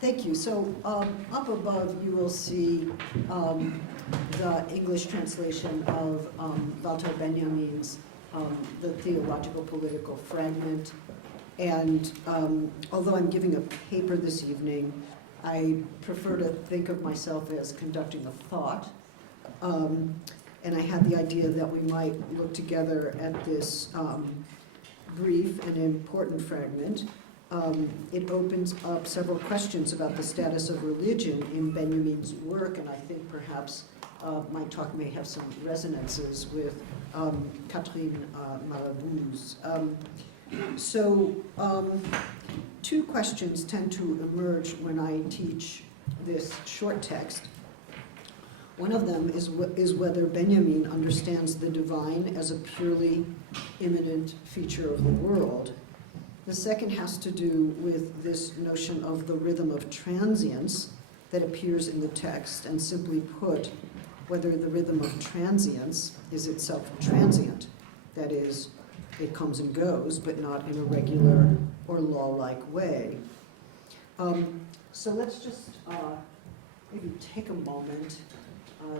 Thank you. So up above, you will see the English translation of Walter Benjamin's The Theologico-Political Fragment. And although I'm giving a paper this evening, I prefer to think of myself as conducting a thought. And I had the idea that we might look together at this brief and important fragment. It opens up several questions about the status of religion in Benjamin's work, and I think perhaps my talk may have some resonances with Catherine Malabou's. Two questions tend to emerge when I teach this short text. One of them is whether Benjamin understands the divine as a purely immanent feature of the world. The second has to do with this notion of the rhythm of transience that appears in the text, and simply put, whether the rhythm of transience is itself transient. That is, it comes and goes, but not in a regular or law-like way. So let's just maybe take a moment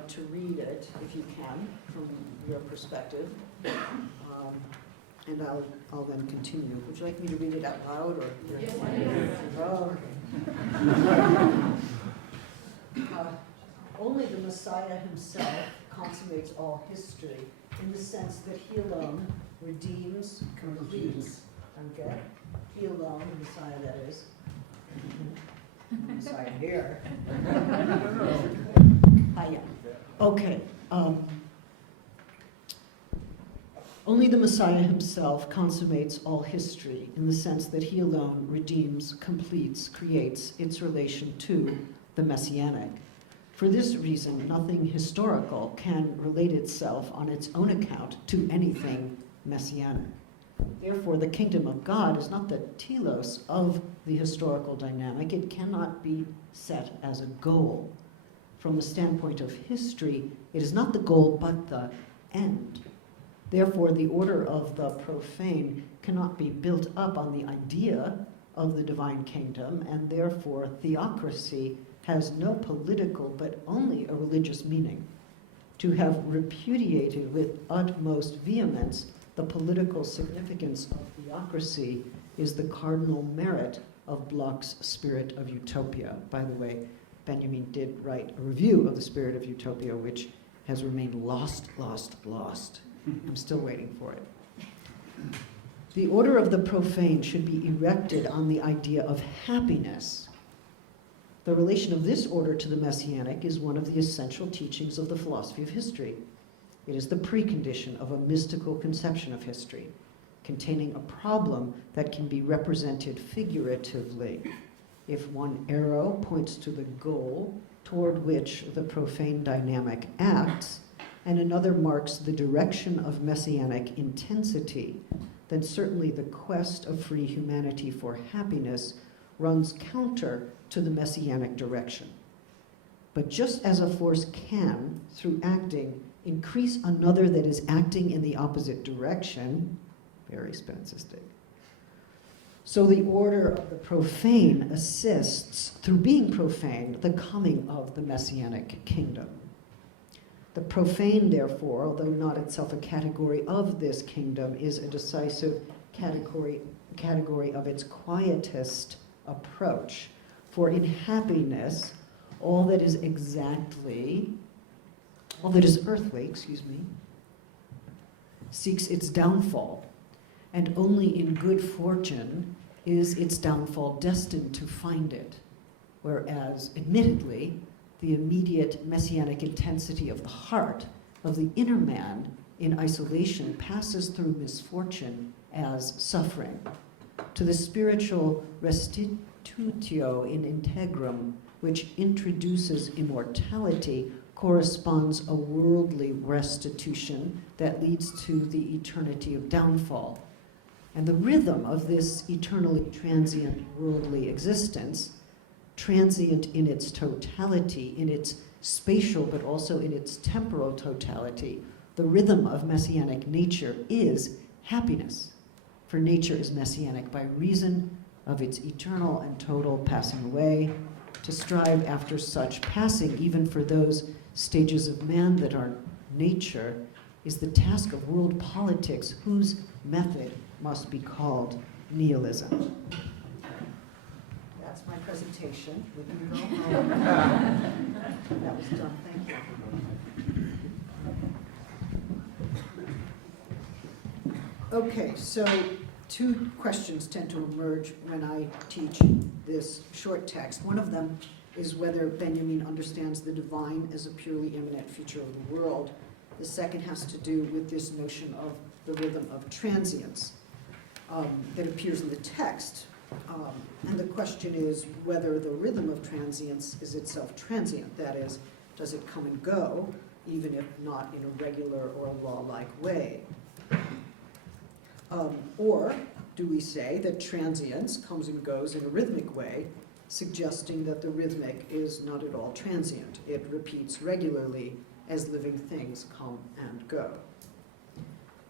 to read it, if you can, from your perspective. And I'll then continue. Would you like me to read it out loud, or? Yes. Oh, okay. Only the Messiah himself consummates all history, in the sense that he alone redeems, completes. Okay? He alone, the Messiah that is. The Messiah here. Yeah. Okay. Only the Messiah himself consummates all history, in the sense that he alone redeems, completes, creates its relation to the Messianic. For this reason, nothing historical can relate itself on its own account to anything Messianic. Therefore, the kingdom of God is not the telos of the historical dynamic. It cannot be set as a goal. From the standpoint of history, it is not the goal, but the end. Therefore, the order of the profane cannot be built up on the idea of the divine kingdom, and therefore theocracy has no political but only a religious meaning. To have repudiated with utmost vehemence the political significance of theocracy is the cardinal merit of Bloch's Spirit of Utopia. By the way, Benjamin did write a review of the Spirit of Utopia, which has remained lost. I'm still waiting for it. The order of the profane should be erected on the idea of happiness. The relation of this order to the Messianic is one of the essential teachings of the philosophy of history. It is the precondition of a mystical conception of history, containing a problem that can be represented figuratively. If one arrow points to the goal toward which the profane dynamic acts, and another marks the direction of messianic intensity, then certainly the quest of free humanity for happiness runs counter to the messianic direction. But just as a force can, through acting, increase another that is acting in the opposite direction, very Spenzistic, so the order of the profane assists, through being profane, the coming of the messianic kingdom. The profane, therefore, although not itself a category of this kingdom, is a decisive category of its quietist approach. For in happiness, all that is earthly, seeks its downfall, and only in good fortune is its downfall destined to find it. Whereas, admittedly, the immediate messianic intensity of the heart, of the inner man in isolation, passes through misfortune as suffering. To the spiritual restitutio in integrum, which introduces immortality, corresponds a worldly restitution that leads to the eternity of downfall. And the rhythm of this eternally transient worldly existence, transient in its totality, in its spatial but also in its temporal totality, the rhythm of messianic nature is happiness. For nature is messianic by reason of its eternal and total passing away, to strive after such passing, even for those stages of man that are nature, is the task of world politics, whose method must be called nihilism. That's my presentation. We can go home. That was done. Thank you. Okay, so two questions tend to emerge when I teach this short text. One of them is whether Benjamin understands the divine as a purely immanent feature of the world. The second has to do with this notion of the rhythm of transience that appears in the text. And the question is whether the rhythm of transience is itself transient. That is, does it come and go, even if not in a regular or law-like way? Or do we say that transience comes and goes in a rhythmic way, suggesting that the rhythmic is not at all transient? It repeats regularly as living things come and go.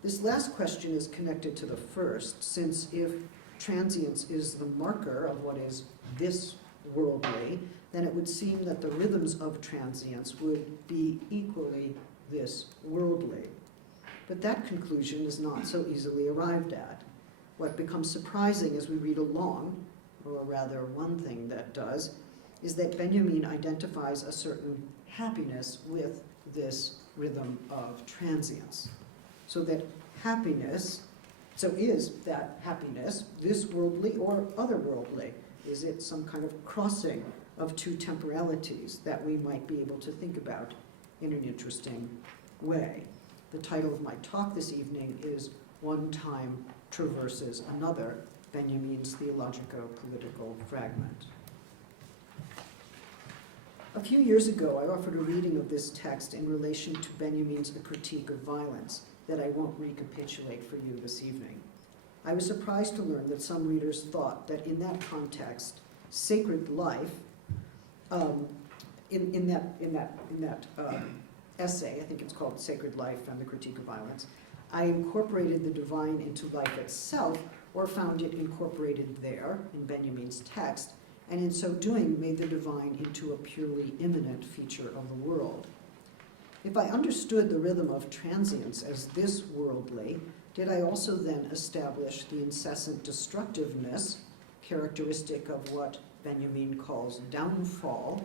This last question is connected to the first, since if transience is the marker of what is this worldly, then it would seem that the rhythms of transience would be equally this worldly. But that conclusion is not so easily arrived at. What becomes surprising as we read along, or rather one thing that does, is that Benjamin identifies a certain happiness with this rhythm of transience. So that happiness, so is that happiness this worldly or otherworldly? Is it some kind of crossing of two temporalities that we might be able to think about in an interesting way? The title of my talk this evening is One Time Traverses Another, Benjamin's Theologico-Political Fragment. A few years ago, I offered a reading of this text in relation to Benjamin's A Critique of Violence that I won't recapitulate for you this evening. I was surprised to learn that some readers thought that in that context, sacred life, in that essay, I think it's called Sacred Life and the Critique of Violence, I incorporated the divine into life itself, or found it incorporated there in Benjamin's text, and in so doing made the divine into a purely immanent feature of the world. If I understood the rhythm of transience as this worldly, did I also then establish the incessant destructiveness, characteristic of what Benjamin calls downfall,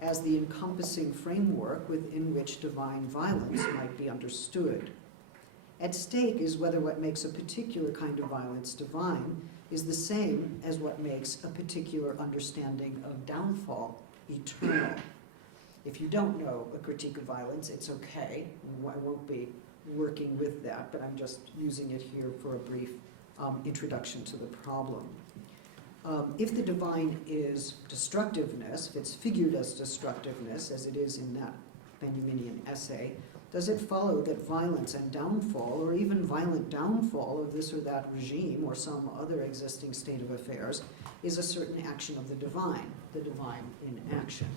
as the encompassing framework within which divine violence might be understood? At stake is whether what makes a particular kind of violence divine is the same as what makes a particular understanding of downfall eternal. If you don't know A Critique of Violence, it's okay. I won't be working with that, but I'm just using it here for a brief introduction to the problem. If the divine is destructiveness, if it's figured as destructiveness, as it is in that Benjaminian essay, does it follow that violence and downfall, or even violent downfall of this or that regime or some other existing state of affairs, is a certain action of the divine in action?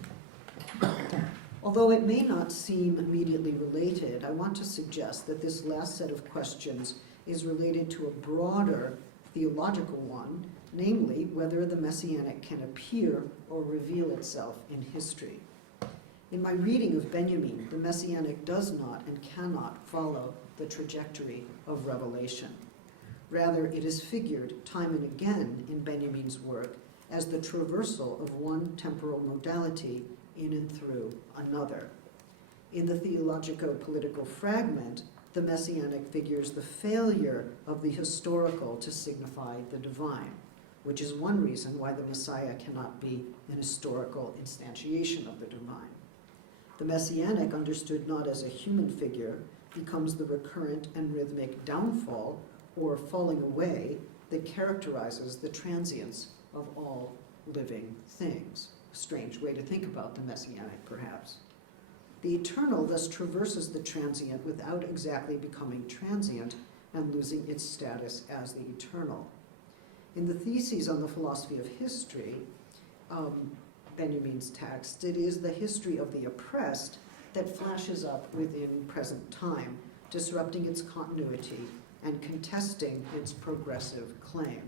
Although it may not seem immediately related, I want to suggest that this last set of questions is related to a broader theological one, namely whether the messianic can appear or reveal itself in history. In my reading of Benjamin, the messianic does not and cannot follow the trajectory of revelation. Rather, it is figured time and again in Benjamin's work as the traversal of one temporal modality in and through another. In the Theologico-Political Fragment, the messianic figures the failure of the historical to signify the divine, which is one reason why the Messiah cannot be an historical instantiation of the divine. The messianic, understood not as a human figure, becomes the recurrent and rhythmic downfall or falling away that characterizes the transience of all living things. A strange way to think about the messianic, perhaps. The eternal thus traverses the transient without exactly becoming transient and losing its status as the eternal. In the Theses on the Philosophy of History, Benjamin's text, it is the history of the oppressed that flashes up within present time, disrupting its continuity and contesting its progressive claim.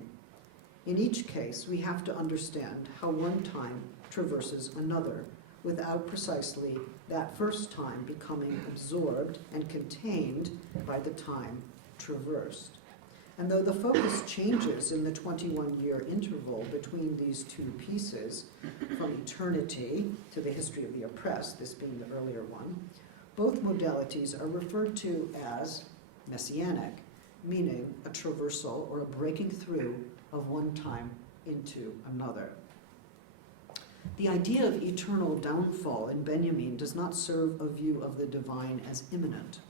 In each case, we have to understand how one time traverses another, without precisely that first time becoming absorbed and contained by the time traversed. And though the focus changes in the 21-year interval between these two pieces, from eternity to the history of the oppressed, this being the earlier one, both modalities are referred to as messianic, meaning a traversal or a breaking through of one time into another. The idea of eternal downfall in Benjamin does not serve a view of the divine as immanent.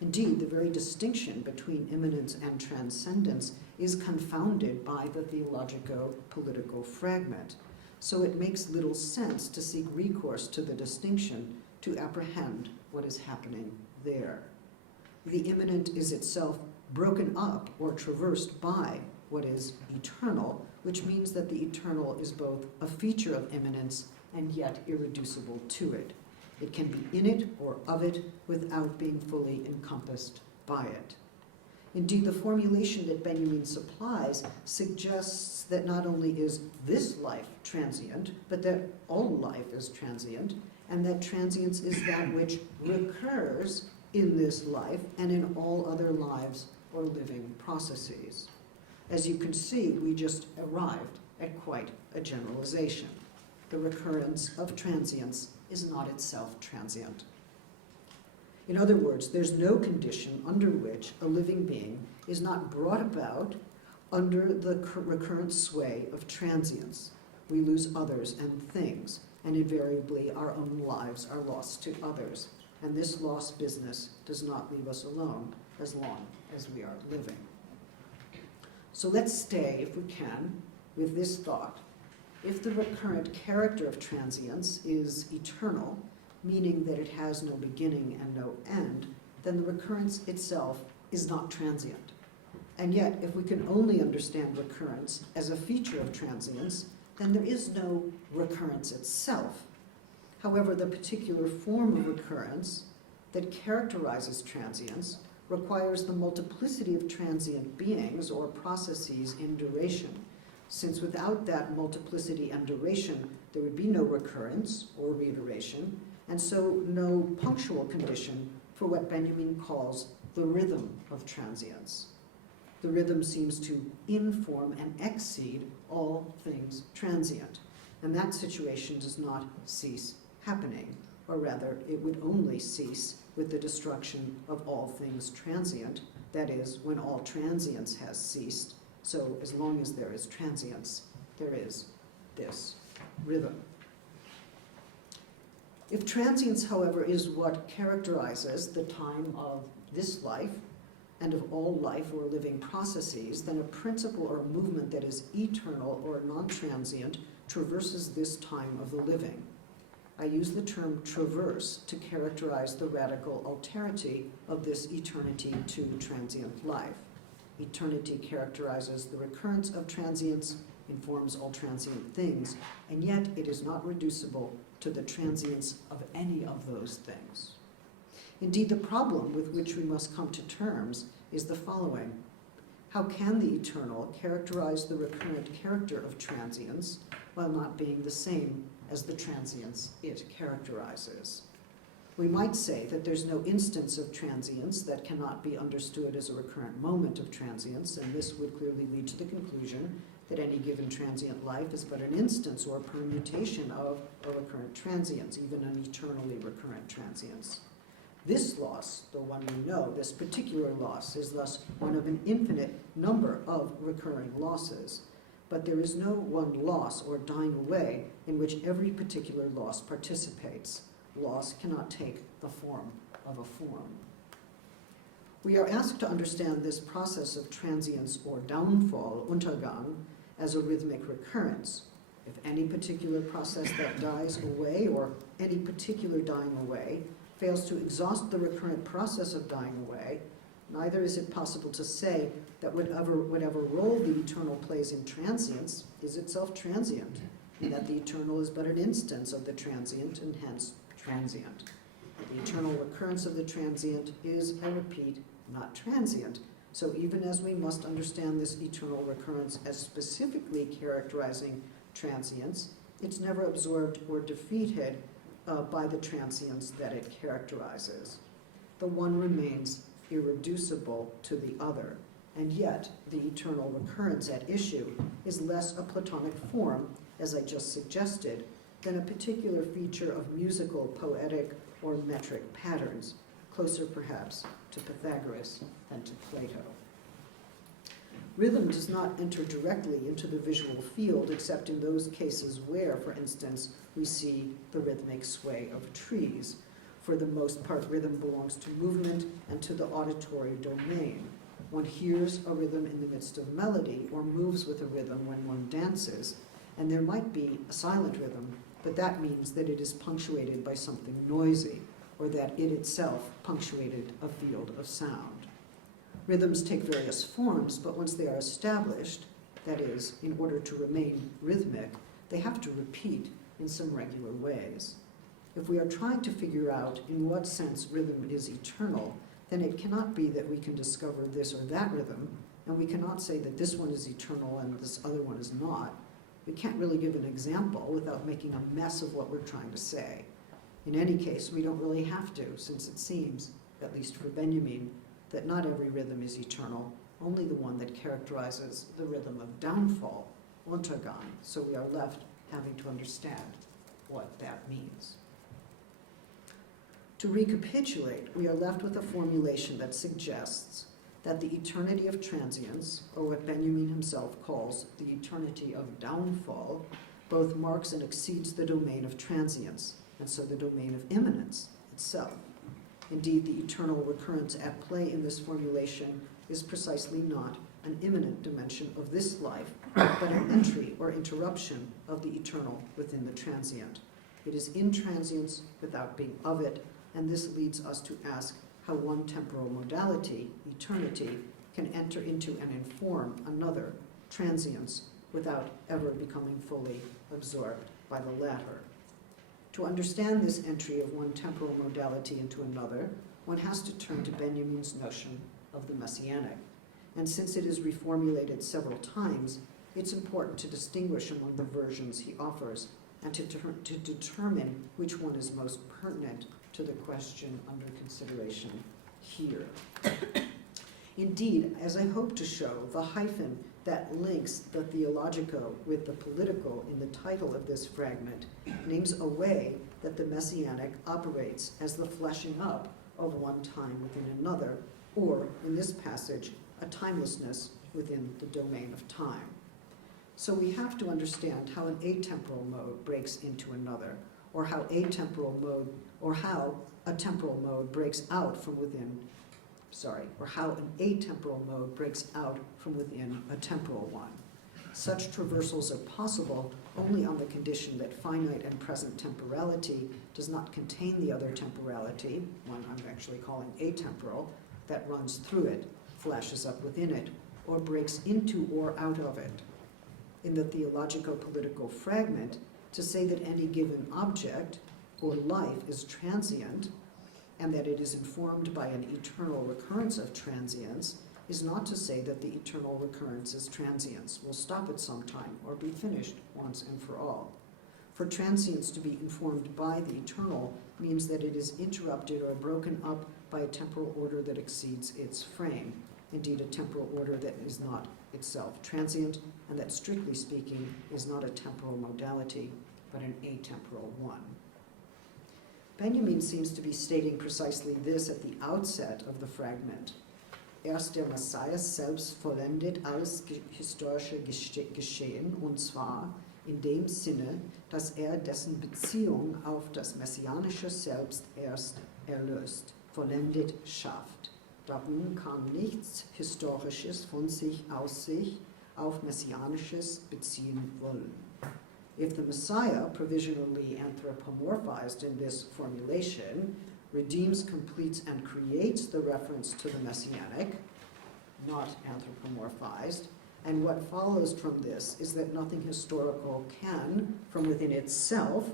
Indeed, the very distinction between immanence and transcendence is confounded by the Theologico-Political Fragment, so it makes little sense to seek recourse to the distinction to apprehend what is happening there. The immanent is itself broken up or traversed by what is eternal, which means that the eternal is both a feature of immanence and yet irreducible to it. It can be in it or of it without being fully encompassed by it. Indeed, the formulation that Benjamin supplies suggests that not only is this life transient, but that all life is transient, and that transience is that which recurs in this life and in all other lives or living processes. As you can see, we just arrived at quite a generalization. The recurrence of transience is not itself transient. In other words, there's no condition under which a living being is not brought about under the recurrent sway of transience. We lose others and things, and invariably our own lives are lost to others. And this lost business does not leave us alone as long as we are living. So let's stay, if we can, with this thought. If the recurrent character of transience is eternal, meaning that it has no beginning and no end, then the recurrence itself is not transient. And yet, if we can only understand recurrence as a feature of transience, then there is no recurrence itself. However, the particular form of recurrence that characterizes transience requires the multiplicity of transient beings or processes in duration, since without that multiplicity and duration, there would be no recurrence or reiteration, and so no punctual condition for what Benjamin calls the rhythm of transience. The rhythm seems to inform and exceed all things transient, and that situation does not cease happening, or rather, it would only cease with the destruction of all things transient, that is, when all transience has ceased. So as long as there is transience, there is this rhythm. If transience, however, is what characterizes the time of this life and of all life or living processes, then a principle or a movement that is eternal or non-transient traverses this time of the living. I use the term traverse to characterize the radical alterity of this eternity to transient life. Eternity characterizes the recurrence of transience, informs all transient things, and yet it is not reducible to the transience of any of those things. Indeed, the problem with which we must come to terms is the following. How can the eternal characterize the recurrent character of transience while not being the same as the transience it characterizes? We might say that there's no instance of transience that cannot be understood as a recurrent moment of transience, and this would clearly lead to the conclusion that any given transient life is but an instance or a permutation of a recurrent transience, even an eternally recurrent transience. This loss, the one we know, this particular loss, is thus one of an infinite number of recurring losses. But there is no one loss or dying away in which every particular loss participates. Loss cannot take the form of a form. We are asked to understand this process of transience or downfall, Untergang, as a rhythmic recurrence. If any particular process that dies away or any particular dying away fails to exhaust the recurrent process of dying away, neither is it possible to say that whatever role the eternal plays in transience is itself transient, and that the eternal is but an instance of the transient and hence transient. The eternal recurrence of the transient is, I repeat, not transient, So even as we must understand this eternal recurrence as specifically characterizing transience, it's never absorbed or defeated by the transience that it characterizes. The one remains irreducible to the other, and yet the eternal recurrence at issue is less a Platonic form, as I just suggested, than a particular feature of musical, poetic, or metric patterns, closer perhaps to Pythagoras than to Plato. Rhythm does not enter directly into the visual field except in those cases where, for instance, we see the rhythmic sway of trees. For the most part, rhythm belongs to movement and to the auditory domain. One hears a rhythm in the midst of melody or moves with a rhythm when one dances, and there might be a silent rhythm, but that means that it is punctuated by something noisy, or that it itself punctuated a field of sound. Rhythms take various forms, but once they are established, that is, in order to remain rhythmic, they have to repeat in some regular ways. If we are trying to figure out in what sense rhythm is eternal, then it cannot be that we can discover this or that rhythm, and we cannot say that this one is eternal and this other one is not. We can't really give an example without making a mess of what we're trying to say. In any case, we don't really have to, since it seems, at least for Benjamin, that not every rhythm is eternal, only the one that characterizes the rhythm of downfall, Untergang, so we are left having to understand what that means. To recapitulate, we are left with a formulation that suggests that the eternity of transience, or what Benjamin himself calls the eternity of downfall, both marks and exceeds the domain of transience, and so the domain of immanence itself. Indeed, the eternal recurrence at play in this formulation is precisely not an immanent dimension of this life, but an entry or interruption of the eternal within the transient. It is in transience without being of it, and this leads us to ask how one temporal modality, eternity, can enter into and inform another, transience, without ever becoming fully absorbed by the latter. To understand this entry of one temporal modality into another, one has to turn to Benjamin's notion of the messianic. And since it is reformulated several times, it's important to distinguish among the versions he offers and to determine which one is most pertinent to the question under consideration here. Indeed, as I hope to show, the hyphen that links the theologico with the political in the title of this fragment names a way that the messianic operates as the fleshing up of one time within another, or, in this passage, a timelessness within the domain of time. So we have to understand how an atemporal mode breaks into another, or how a temporal mode, or how a temporal mode breaks out from within, or how an atemporal mode breaks out from within a temporal one. Such traversals are possible only on the condition that finite and present temporality does not contain the other temporality, one I'm actually calling atemporal, that runs through it, flashes up within it, or breaks into or out of it. In the Theologico-Political Fragment, to say that any given object or life is transient, and that it is informed by an eternal recurrence of transience, is not to say that the eternal recurrence is transience, will stop at some time, or be finished once and for all. For transience to be informed by the eternal means that it is interrupted or broken up by a temporal order that exceeds its frame, indeed a temporal order that is not itself transient, and that strictly speaking is not a temporal modality, but an atemporal one. Benjamin seems to be stating precisely this at the outset of the fragment. Erst der Messias selbst vollendet alles historische Geschehen, und zwar in dem Sinne, dass dessen Beziehung auf das Messianische selbst erst erlöst, vollendet schafft. Darum kann nichts Historisches von sich aus sich auf Messianisches beziehen wollen. If the Messiah, provisionally anthropomorphized in this formulation, redeems, completes, and creates the reference to the Messianic, not anthropomorphized, and what follows from this is that nothing historical can, from within itself,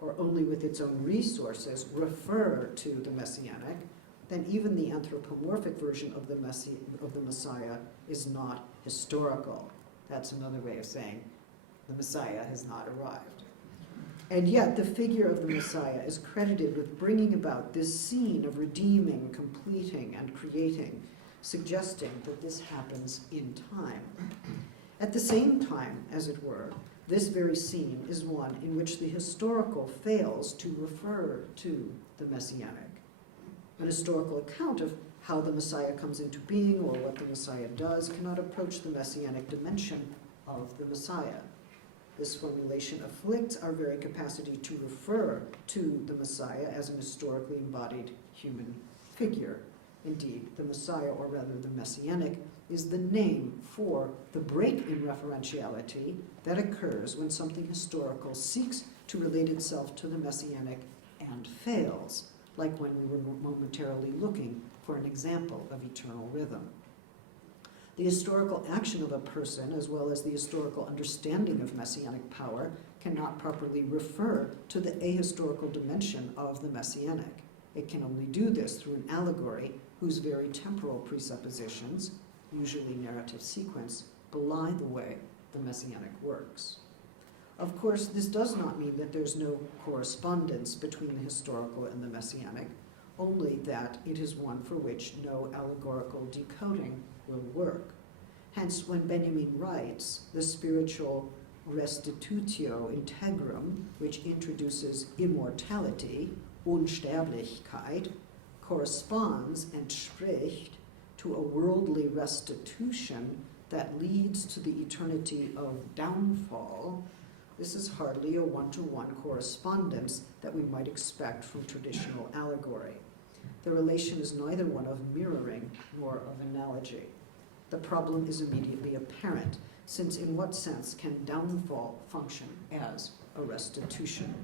or only with its own resources, refer to the Messianic, then even the anthropomorphic version of the Messiah is not historical. That's another way of saying the Messiah has not arrived. And yet the figure of the Messiah is credited with bringing about this scene of redeeming, completing, and creating, suggesting that this happens in time. At the same time, as it were, this very scene is one in which the historical fails to refer to the messianic. An historical account of how the Messiah comes into being or what the Messiah does cannot approach the messianic dimension of the Messiah. This formulation afflicts our very capacity to refer to the Messiah as an historically embodied human figure. Indeed, the Messiah, or rather the Messianic, is the name for the break in referentiality that occurs when something historical seeks to relate itself to the Messianic and fails, like when we were momentarily looking for an example of eternal rhythm. The historical action of a person, as well as the historical understanding of messianic power, cannot properly refer to the ahistorical dimension of the messianic. It can only do this through an allegory whose very temporal presuppositions, usually narrative sequence, belie the way the messianic works. Of course, this does not mean that there's no correspondence between the historical and the messianic, only that it is one for which no allegorical decoding will work. Hence, when Benjamin writes the spiritual restitutio integrum, which introduces immortality, Unsterblichkeit, corresponds and spricht to a worldly restitution that leads to the eternity of downfall, this is hardly a one-to-one correspondence that we might expect from traditional allegory. The relation is neither one of mirroring nor of analogy. The problem is immediately apparent, since in what sense can downfall function as a restitution?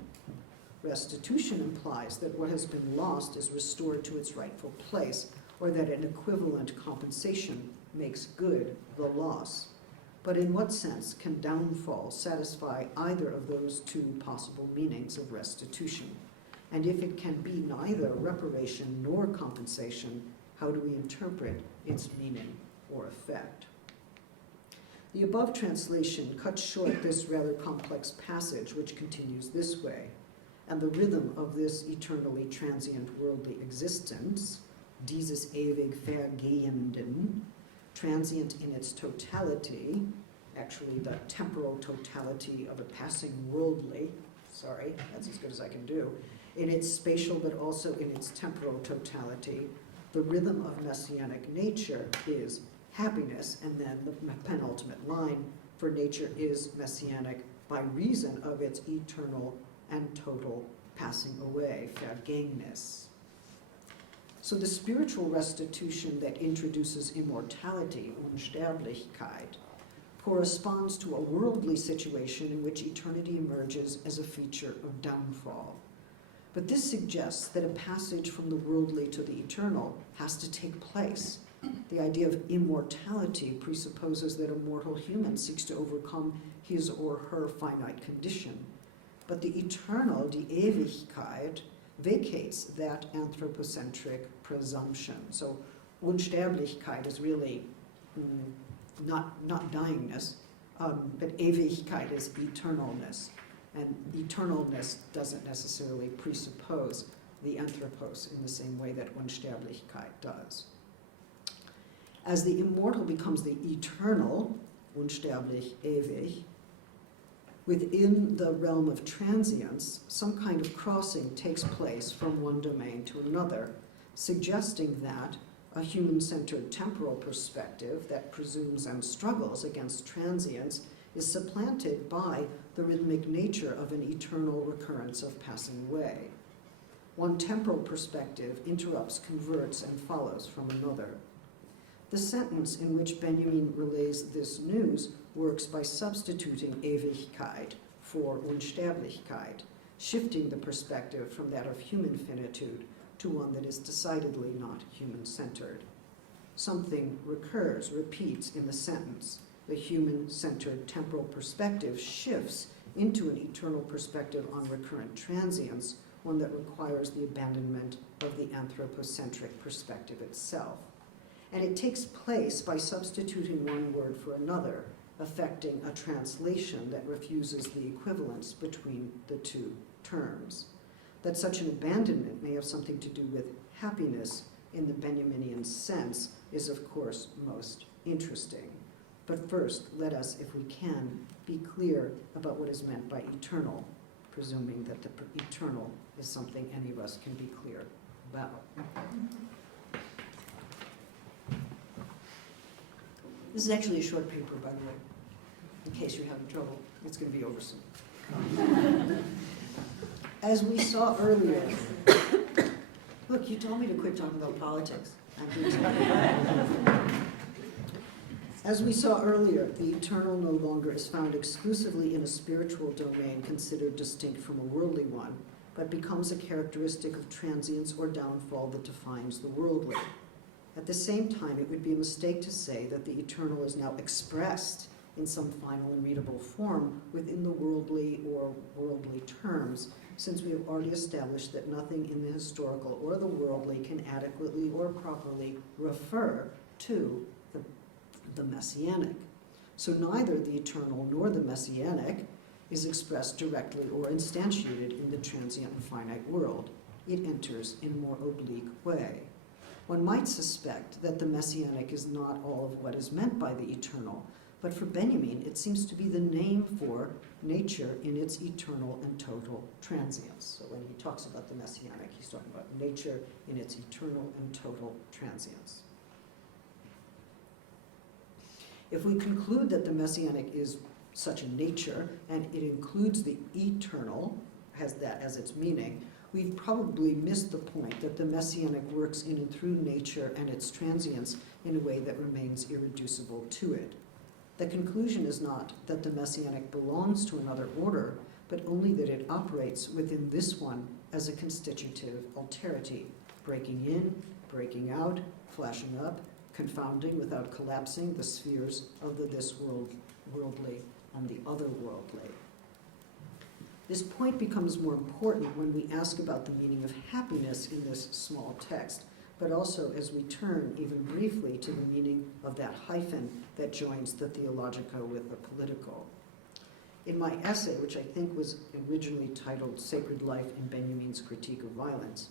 Restitution implies that what has been lost is restored to its rightful place, or that an equivalent compensation makes good the loss. But in what sense can downfall satisfy either of those two possible meanings of restitution? And if it can be neither reparation nor compensation, how do we interpret its meaning or effect? The above translation cuts short this rather complex passage, which continues this way, and the rhythm of this eternally transient worldly existence, dieses ewig Vergehenden, transient in its totality, actually the temporal totality of a passing worldly, sorry, that's as good as I can do, in its spatial but also in its temporal totality, the rhythm of messianic nature is happiness, and then the penultimate line, for nature is messianic by reason of its eternal and total passing away, Vergängnis. So the spiritual restitution that introduces immortality, Unsterblichkeit, corresponds to a worldly situation in which eternity emerges as a feature of downfall. But this suggests that a passage from the worldly to the eternal has to take place. The idea of immortality presupposes that a mortal human seeks to overcome his or her finite condition. But the eternal, die Ewigkeit, vacates that anthropocentric presumption. So Unsterblichkeit is really not dyingness, but Ewigkeit is eternalness. And eternalness doesn't necessarily presuppose the anthropos in the same way that Unsterblichkeit does. As the immortal becomes the eternal, unsterblich, ewig, within the realm of transience, some kind of crossing takes place from one domain to another, suggesting that a human-centered temporal perspective that presumes and struggles against transience is supplanted by the rhythmic nature of an eternal recurrence of passing away. One temporal perspective interrupts, converts, and follows from another. The sentence in which Benjamin relays this news works by substituting Ewigkeit for Unsterblichkeit, shifting the perspective from that of human finitude to one that is decidedly not human-centered. Something recurs, repeats in the sentence. The human-centered temporal perspective shifts into an eternal perspective on recurrent transience, one that requires the abandonment of the anthropocentric perspective itself. And it takes place by substituting one word for another, affecting a translation that refuses the equivalence between the two terms. That such an abandonment may have something to do with happiness in the Benjaminian sense is, of course, most interesting. But first, let us, if we can, be clear about what is meant by eternal, presuming that the eternal is something any of us can be clear about. This is actually a short paper, by the way, in case you're having trouble. It's going to be over soon. As we saw earlier, look, you told me to quit talking about politics. As we saw earlier, the eternal no longer is found exclusively in a spiritual domain considered distinct from a worldly one, but becomes a characteristic of transience or downfall that defines the worldly. At the same time, it would be a mistake to say that the eternal is now expressed in some final and readable form within the worldly or worldly terms, since we have already established that nothing in the historical or the worldly can adequately or properly refer to the messianic. So neither the eternal nor the messianic is expressed directly or instantiated in the transient and finite world. It enters in a more oblique way. One might suspect that the messianic is not all of what is meant by the eternal, but for Benjamin, it seems to be the name for nature in its eternal and total transience. So when he talks about the messianic, he's talking about nature in its eternal and total transience. If we conclude that the messianic is such a nature, and it includes the eternal, has that as its meaning, we've probably missed the point that the messianic works in and through nature and its transience in a way that remains irreducible to it. The conclusion is not that the messianic belongs to another order, but only that it operates within this one as a constitutive alterity, breaking in, breaking out, flashing up, confounding without collapsing the spheres of the this worldly and the otherworldly. This point becomes more important when we ask about the meaning of happiness in this small text, but also as we turn even briefly to the meaning of that hyphen that joins the theological with the political. In my essay, which I think was originally titled Sacred Life in Benjamin's Critique of Violence,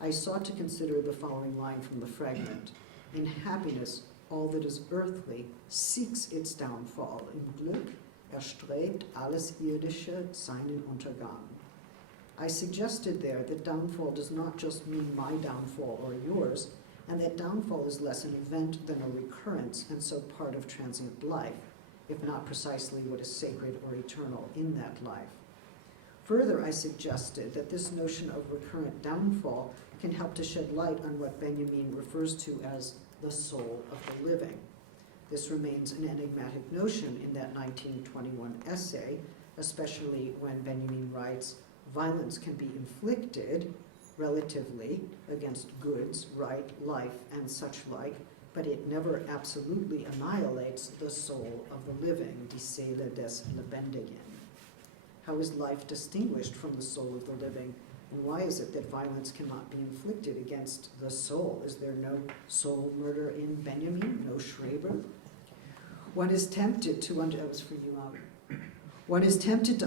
I sought to consider the following line from the fragment. In happiness, all that is earthly seeks its downfall. Im Glück erstrebt alles Irdische seinen Untergang. I suggested there that downfall does not just mean my downfall or yours, and that downfall is less an event than a recurrence, and so part of transient life, if not precisely what is sacred or eternal in that life. Further, I suggested that this notion of recurrent downfall can help to shed light on what Benjamin refers to as the soul of the living. This remains an enigmatic notion in that 1921 essay, especially when Benjamin writes, violence can be inflicted relatively against goods, right, life, and such like, but it never absolutely annihilates the soul of the living, die Seele des Lebendigen. How is life distinguished from the soul of the living? And why is it that violence cannot be inflicted against the soul? Is there no soul murder in Benjamin, no Schreber? One is tempted to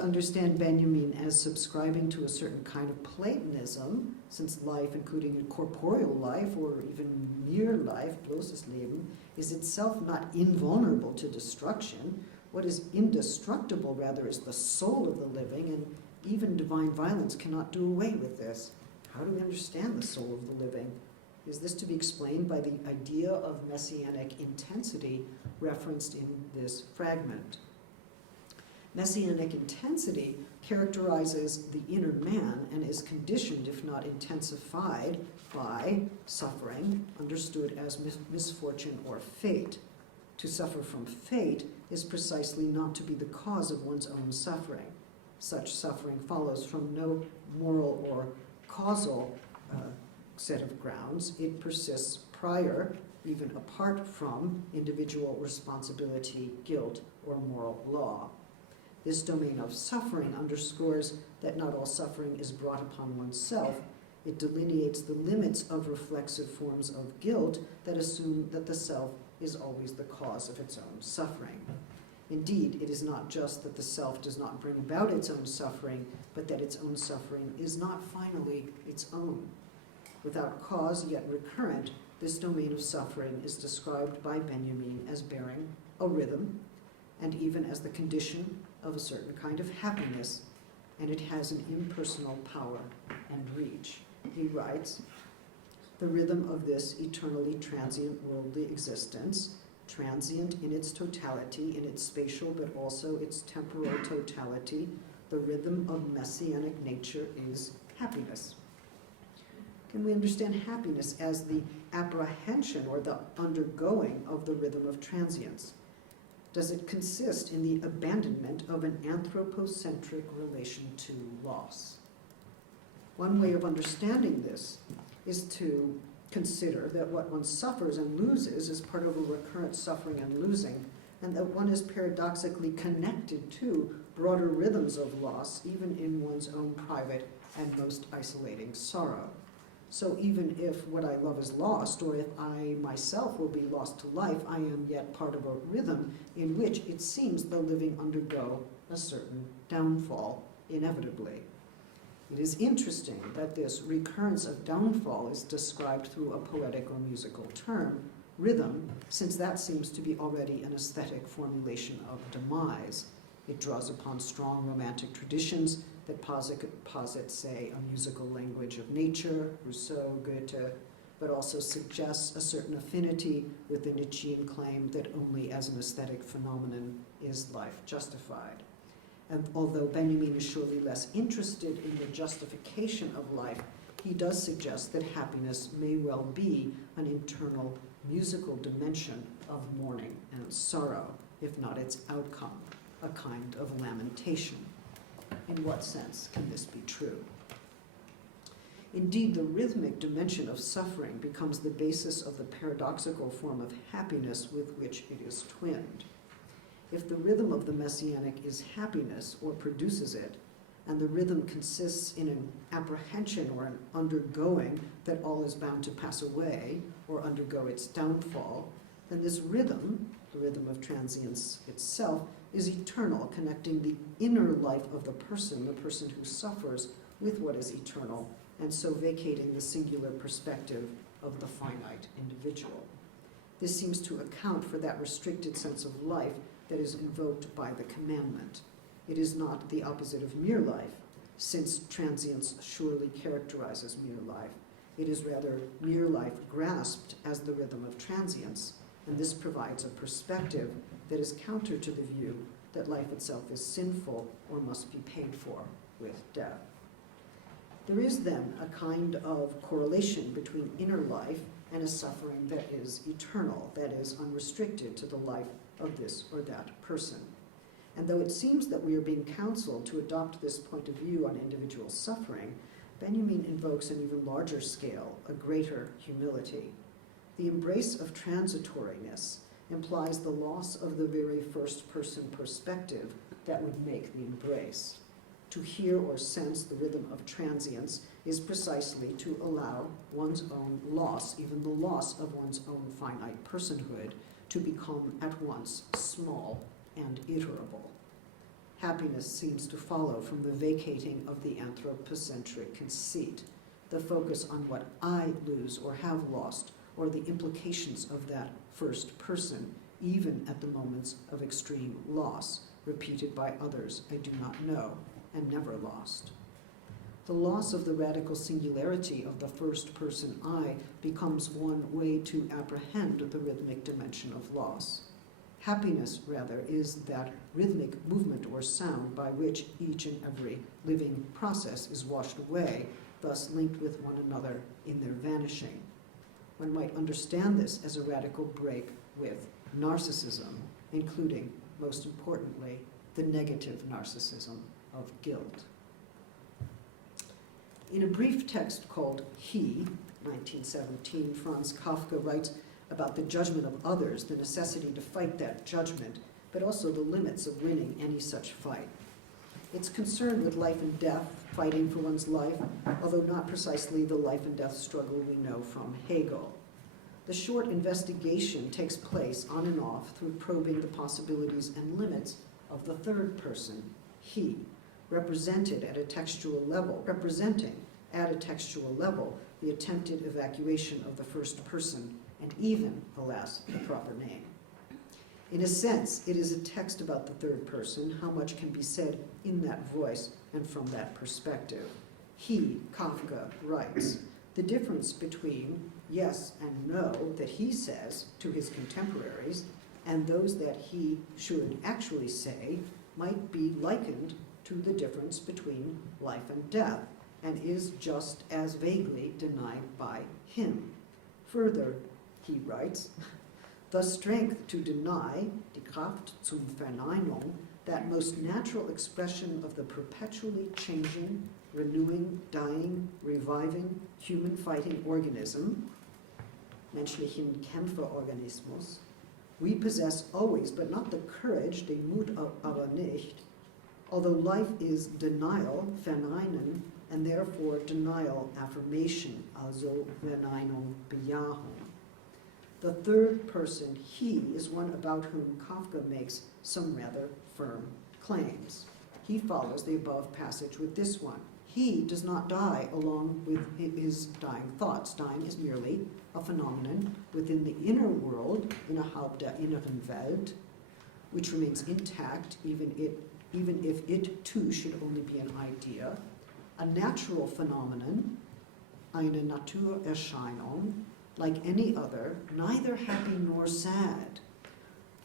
understand Benjamin as subscribing to a certain kind of Platonism, since life, including corporeal life or even mere life, bloßes Leben, is itself not invulnerable to destruction. What is indestructible, rather, is the soul of the living, and even divine violence cannot do away with this. How do we understand the soul of the living? Is this to be explained by the idea of messianic intensity referenced in this fragment? Messianic intensity characterizes the inner man and is conditioned, if not intensified, by suffering, understood as misfortune or fate. To suffer from fate is precisely not to be the cause of one's own suffering. Such suffering follows from no moral or causal set of grounds. It persists prior, even apart from individual responsibility, guilt, or moral law. This domain of suffering underscores that not all suffering is brought upon oneself. It delineates the limits of reflexive forms of guilt that assume that the self is always the cause of its own suffering. Indeed, it is not just that the self does not bring about its own suffering, but that its own suffering is not finally its own. Without cause, yet recurrent, this domain of suffering is described by Benjamin as bearing a rhythm, and even as the condition of a certain kind of happiness, and it has an impersonal power and reach. He writes, "The rhythm of this eternally transient worldly existence, transient in its totality, in its spatial but also its temporal totality, the rhythm of messianic nature is happiness." Can we understand happiness as the apprehension or the undergoing of the rhythm of transience? Does it consist in the abandonment of an anthropocentric relation to loss? One way of understanding this is to consider that what one suffers and loses is part of a recurrent suffering and losing, and that one is paradoxically connected to broader rhythms of loss, even in one's own private and most isolating sorrow. So even if what I love is lost, or if I myself will be lost to life, I am yet part of a rhythm in which it seems the living undergo a certain downfall inevitably. It is interesting that this recurrence of downfall is described through a poetic or musical term, rhythm, since that seems to be already an aesthetic formulation of demise. It draws upon strong romantic traditions that posit, say, a musical language of nature, Rousseau, Goethe, but also suggests a certain affinity with the Nietzschean claim that only as an aesthetic phenomenon is life justified. And although Benjamin is surely less interested in the justification of life, he does suggest that happiness may well be an internal musical dimension of mourning and sorrow, if not its outcome, a kind of lamentation. In what sense can this be true? Indeed, the rhythmic dimension of suffering becomes the basis of the paradoxical form of happiness with which it is twinned. If the rhythm of the messianic is happiness, or produces it, and the rhythm consists in an apprehension or an undergoing that all is bound to pass away or undergo its downfall, then this rhythm, the rhythm of transience itself, is eternal, connecting the inner life of the person who suffers, with what is eternal, and so vacating the singular perspective of the finite individual. This seems to account for that restricted sense of life that is invoked by the commandment. It is not the opposite of mere life, since transience surely characterizes mere life. It is rather mere life grasped as the rhythm of transience, and this provides a perspective that is counter to the view that life itself is sinful or must be paid for with death. There is then a kind of correlation between inner life and a suffering that is eternal, that is unrestricted to the life of this or that person. And though it seems that we are being counseled to adopt this point of view on individual suffering, Benjamin invokes an even larger scale, a greater humility. The embrace of transitoriness implies the loss of the very first-person perspective that would make the embrace. To hear or sense the rhythm of transience is precisely to allow one's own loss, even the loss of one's own finite personhood, to become at once small and iterable. Happiness seems to follow from the vacating of the anthropocentric conceit, the focus on what I lose or have lost, or the implications of that first person, even at the moments of extreme loss, repeated by others I do not know and never lost. The loss of the radical singularity of the first person I becomes one way to apprehend the rhythmic dimension of loss. Happiness, rather, is that rhythmic movement or sound by which each and every living process is washed away, thus linked with one another in their vanishing. One might understand this as a radical break with narcissism, including, most importantly, the negative narcissism of guilt. In a brief text called He, 1917, Franz Kafka writes about the judgment of others, the necessity to fight that judgment, but also the limits of winning any such fight. It's concerned with life and death, fighting for one's life, although not precisely the life and death struggle we know from Hegel. The short investigation takes place on and off through probing the possibilities and limits of the third person, he, representing at a textual level the attempted evacuation of the first person, and even, alas, the proper name. In a sense, it is a text about the third person, how much can be said in that voice and from that perspective. He, Kafka, writes, the difference between yes and no that he says to his contemporaries and those that he should actually say might be likened to the difference between life and death, and is just as vaguely denied by him. Further, he writes, the strength to deny, die Kraft zum Verneinung, that most natural expression of the perpetually changing, renewing, dying, reviving, human fighting organism, menschlichen Kämpferorganismus, we possess always, but not the courage, den Mut aber nicht, although life is denial, Verneinen, and therefore denial, affirmation, also Verneinung, Bejahung. The third person, he, is one about whom Kafka makes some rather firm claims. He follows the above passage with this one. He does not die along with his dying thoughts. Dying is merely a phenomenon within the inner world, innerhalb der inneren Welt, which remains intact even if it too should only be an idea, a natural phenomenon, eine Naturerscheinung, like any other, neither happy nor sad.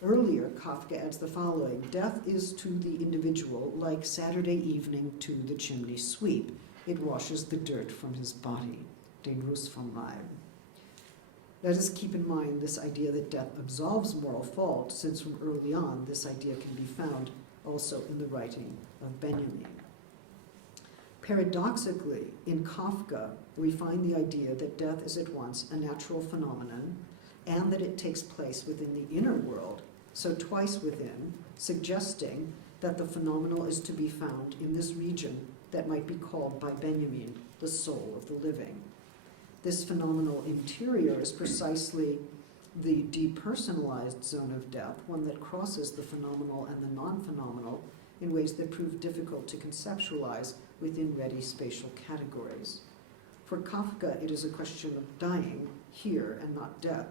Earlier, Kafka adds the following, death is to the individual like Saturday evening to the chimney sweep. It washes the dirt from his body, den Ruß vom Leib. Let us keep in mind this idea that death absolves moral fault, since from early on this idea can be found also in the writing of Benjamin. Paradoxically, in Kafka, we find the idea that death is at once a natural phenomenon and that it takes place within the inner world, so twice within, suggesting that the phenomenal is to be found in this region that might be called by Benjamin the soul of the living. This phenomenal interior is precisely the depersonalized zone of death, one that crosses the phenomenal and the non-phenomenal in ways that prove difficult to conceptualize within ready spatial categories. For Kafka, it is a question of dying here and not death.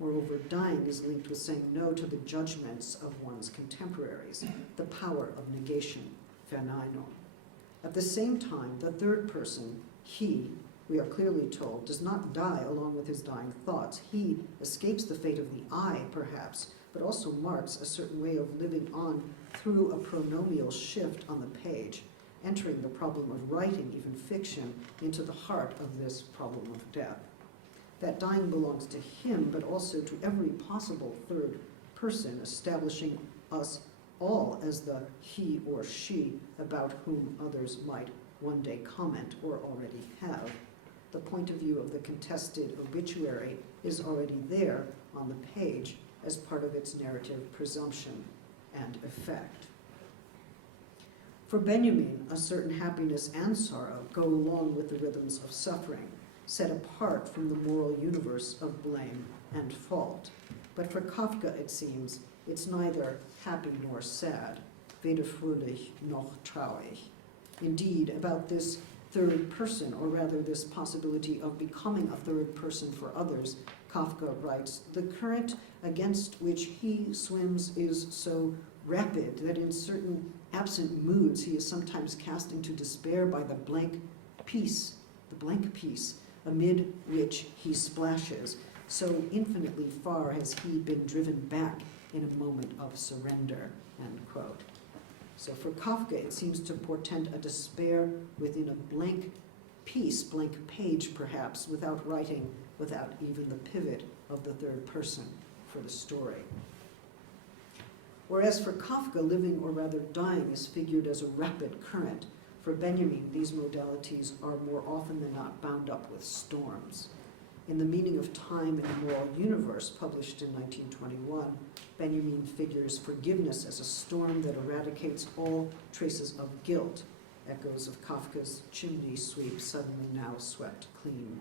Moreover, dying is linked with saying no to the judgments of one's contemporaries, the power of negation, Verneinung. At the same time, the third person, he, we are clearly told, does not die along with his dying thoughts. He escapes the fate of the I, perhaps, but also marks a certain way of living on through a pronomial shift on the page, entering the problem of writing, even fiction, into the heart of this problem of death. That dying belongs to him, but also to every possible third person, establishing us all as the he or she about whom others might one day comment or already have. The point of view of the contested obituary is already there on the page as part of its narrative presumption and effect. For Benjamin, a certain happiness and sorrow go along with the rhythms of suffering, set apart from the moral universe of blame and fault. But for Kafka, it seems, it's neither happy nor sad, weder fröhlich noch traurig. Indeed, about this third person, or rather this possibility of becoming a third person for others, Kafka writes, the current against which he swims is so rapid that in certain absent moods he is sometimes cast into despair by the blank piece amid which he splashes. So infinitely far has he been driven back in a moment of surrender, end quote. So for Kafka, it seems to portend a despair within a blank piece, blank page perhaps, without writing, without even the pivot of the third person for the story. Whereas for Kafka, living or rather dying is figured as a rapid current, for Benjamin, these modalities are more often than not bound up with storms. In The Meaning of Time in the Moral Universe, published in 1921, Benjamin figures forgiveness as a storm that eradicates all traces of guilt, echoes of Kafka's chimney sweep suddenly now swept clean.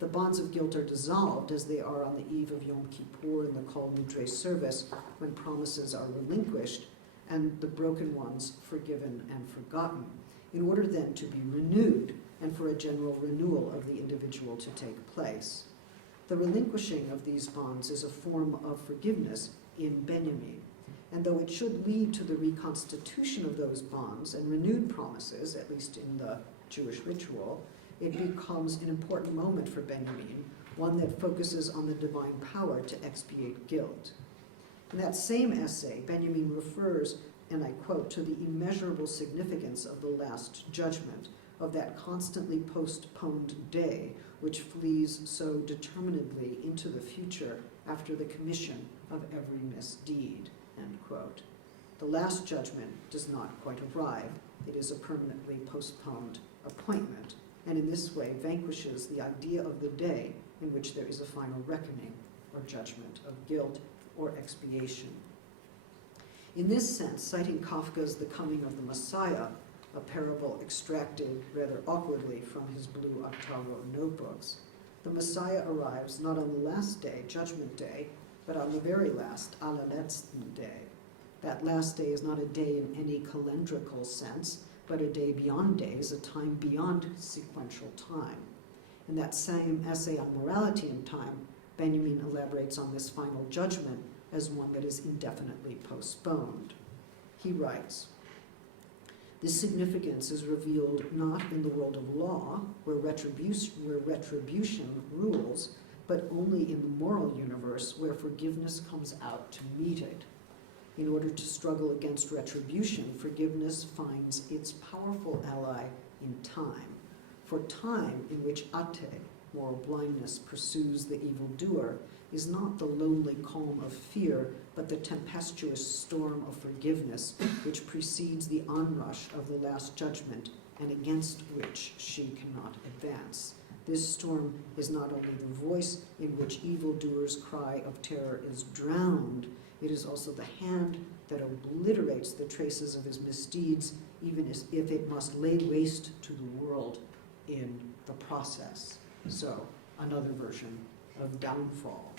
The bonds of guilt are dissolved as they are on the eve of Yom Kippur in the Kol Nidre service, when promises are relinquished and the broken ones forgiven and forgotten, in order then to be renewed and for a general renewal of the individual to take place. The relinquishing of these bonds is a form of forgiveness in Benjamin, and though it should lead to the reconstitution of those bonds and renewed promises, at least in the Jewish ritual, it becomes an important moment for Benjamin, one that focuses on the divine power to expiate guilt. In that same essay, Benjamin refers, and I quote, to the immeasurable significance of the Last Judgment, of that constantly postponed day which flees so determinedly into the future after the commission of every misdeed, end quote. The Last Judgment does not quite arrive. It is a permanently postponed appointment, and in this way vanquishes the idea of the day in which there is a final reckoning or judgment of guilt or expiation. In this sense, citing Kafka's The Coming of the Messiah, a parable extracted rather awkwardly from his blue octavo notebooks, the Messiah arrives not on the last day, Judgment Day, but on the very last, allerletzten Day. That last day is not a day in any calendrical sense, but a day beyond days, a time beyond sequential time. In that same essay on morality and time, Benjamin elaborates on this final judgment as one that is indefinitely postponed. He writes, "This significance is revealed not in the world of law, where retribution rules, but only in the moral universe, where forgiveness comes out to meet it. In order to struggle against retribution, forgiveness finds its powerful ally in time. For time in which ate, moral blindness, pursues the evildoer, is not the lonely calm of fear, but the tempestuous storm of forgiveness which precedes the onrush of the Last Judgment and against which she cannot advance. This storm is not only the voice in which evildoers' cry of terror is drowned, it is also the hand that obliterates the traces of his misdeeds, even if it must lay waste to the world in the process." So, another version of downfall.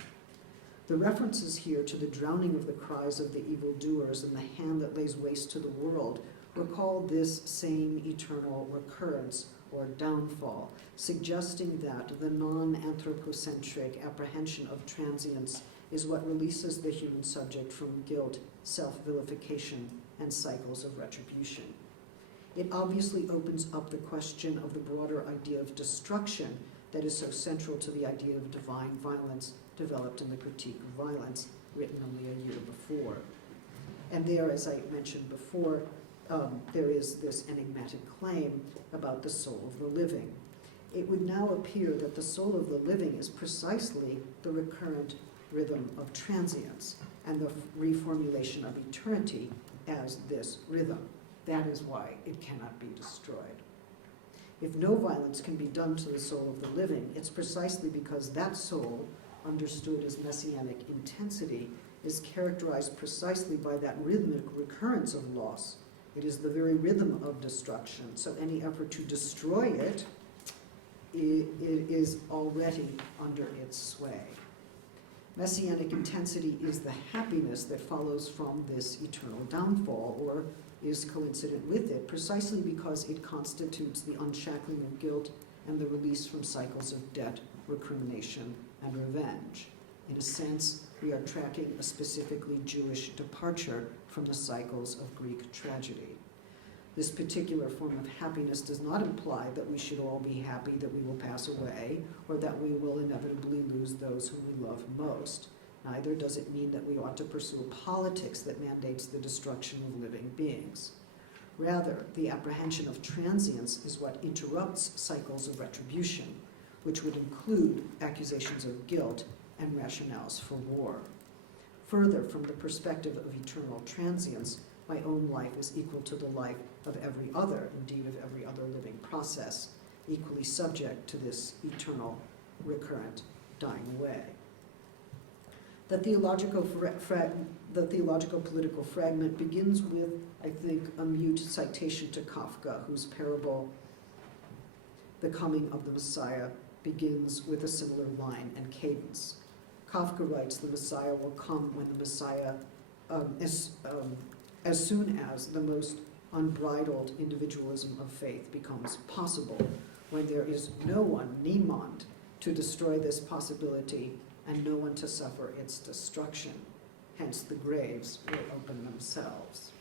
The references here to the drowning of the cries of the evildoers and the hand that lays waste to the world recall this same eternal recurrence or downfall, suggesting that the non-anthropocentric apprehension of transience is what releases the human subject from guilt, self-vilification, and cycles of retribution. It obviously opens up the question of the broader idea of destruction that is so central to the idea of divine violence developed in the Critique of Violence, written only a year before. And there, as I mentioned before, there is this enigmatic claim about the soul of the living. It would now appear that the soul of the living is precisely the recurrent rhythm of transience and the reformulation of eternity as this rhythm. That is why it cannot be destroyed. If no violence can be done to the soul of the living, it's precisely because that soul, understood as messianic intensity, is characterized precisely by that rhythmic recurrence of loss. It is the very rhythm of destruction, so any effort to destroy it is already under its sway. Messianic intensity is the happiness that follows from this eternal downfall, or is coincident with it, precisely because it constitutes the unshackling of guilt and the release from cycles of debt, recrimination, and revenge. In a sense, we are tracking a specifically Jewish departure from the cycles of Greek tragedy. This particular form of happiness does not imply that we should all be happy that we will pass away, or that we will inevitably lose those whom we love most. Neither does it mean that we ought to pursue a politics that mandates the destruction of living beings. Rather, the apprehension of transience is what interrupts cycles of retribution, which would include accusations of guilt and rationales for war. Further, from the perspective of eternal transience, my own life is equal to the life of every other, indeed of every other living process, equally subject to this eternal, recurrent, dying away. The Theologico-Political Fragment begins with, I think, a mute citation to Kafka, whose parable, The Coming of the Messiah, begins with a similar line and cadence. Kafka writes, the Messiah will come when the Messiah, as soon as the most unbridled individualism of faith becomes possible, when there is no one, niemand, to destroy this possibility and no one to suffer its destruction. Hence the graves will open themselves.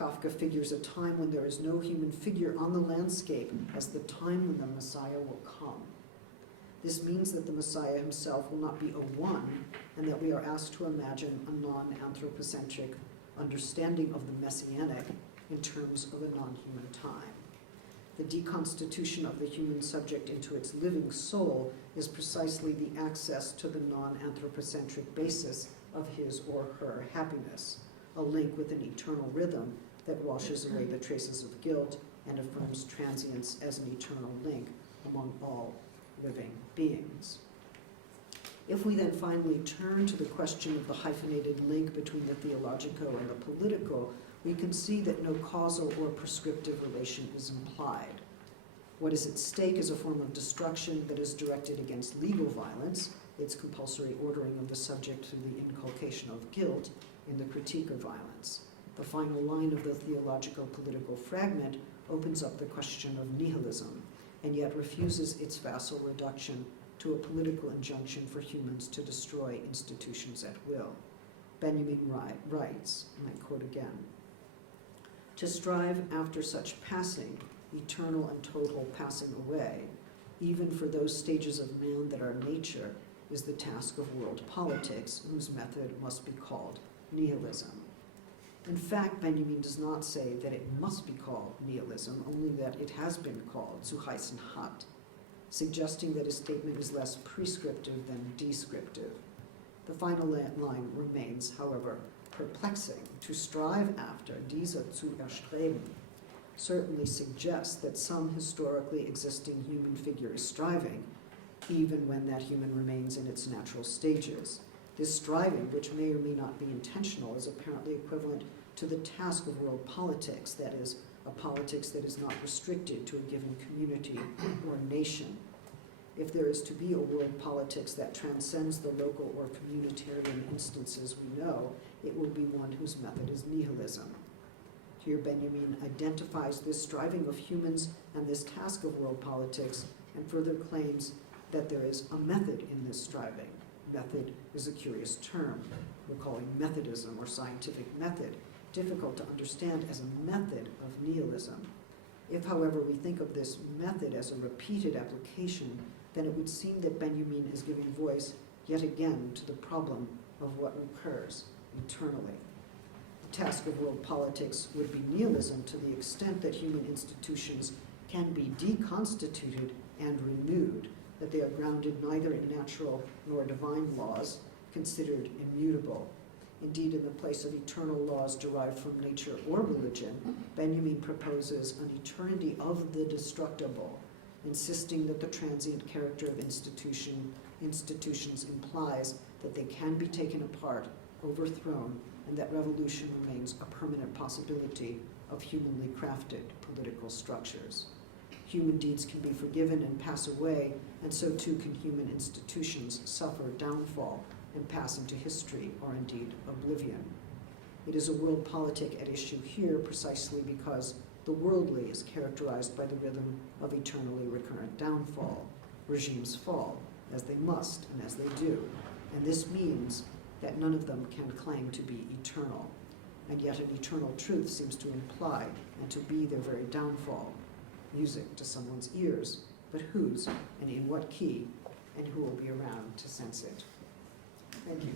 Kafka figures a time when there is no human figure on the landscape as the time when the Messiah will come. This means that the Messiah himself will not be a one, and that we are asked to imagine a non-anthropocentric understanding of the messianic in terms of a non-human time. The deconstitution of the human subject into its living soul is precisely the access to the non-anthropocentric basis of his or her happiness, a link with an eternal rhythm that washes away the traces of guilt and affirms transience as an eternal link among all living beings. If we then finally turn to the question of the hyphenated link between the theologico and the political, we can see that no causal or prescriptive relation is implied. What is at stake is a form of destruction that is directed against legal violence, its compulsory ordering of the subject through the inculcation of guilt in the critique of violence. The final line of the Theologico-Political Fragment opens up the question of nihilism, and yet refuses its facile reduction to a political injunction for humans to destroy institutions at will. Benjamin writes, and I quote again, "To strive after such passing, eternal and total passing away, even for those stages of man that are nature, is the task of world politics, whose method must be called nihilism." In fact, Benjamin does not say that it must be called nihilism, only that it has been called zu heißen hat, suggesting that his statement is less prescriptive than descriptive. The final line remains, however, perplexing. To strive after, diese zu erstreben, certainly suggests that some historically existing human figure is striving, even when that human remains in its natural stages. This striving, which may or may not be intentional, is apparently equivalent to the task of world politics, that is, a politics that is not restricted to a given community or nation. If there is to be a world politics that transcends the local or communitarian instances we know, it will be one whose method is nihilism. Here Benjamin identifies this striving of humans and this task of world politics, and further claims that there is a method in this striving. Method is a curious term. We're calling Methodism or scientific method difficult to understand as a method of nihilism. If, however, we think of this method as a repeated application, then it would seem that Benjamin is giving voice yet again to the problem of what recurs eternally. The task of world politics would be nihilism to the extent that human institutions can be deconstituted and renewed, that they are grounded neither in natural nor divine laws, considered immutable. Indeed, in the place of eternal laws derived from nature or religion, Benjamin proposes an eternity of the destructible, insisting that the transient character of institutions implies that they can be taken apart, overthrown, and that revolution remains a permanent possibility of humanly crafted political structures. Human deeds can be forgiven and pass away, and so too can human institutions suffer downfall and pass into history or indeed oblivion. It is a world politic at issue here precisely because the worldly is characterized by the rhythm of eternally recurrent downfall. Regimes fall, as they must and as they do, and this means that none of them can claim to be eternal, and yet an eternal truth seems to imply and to be their very downfall. Music to someone's ears, but whose and in what key, and who will be around to sense it. Thank you.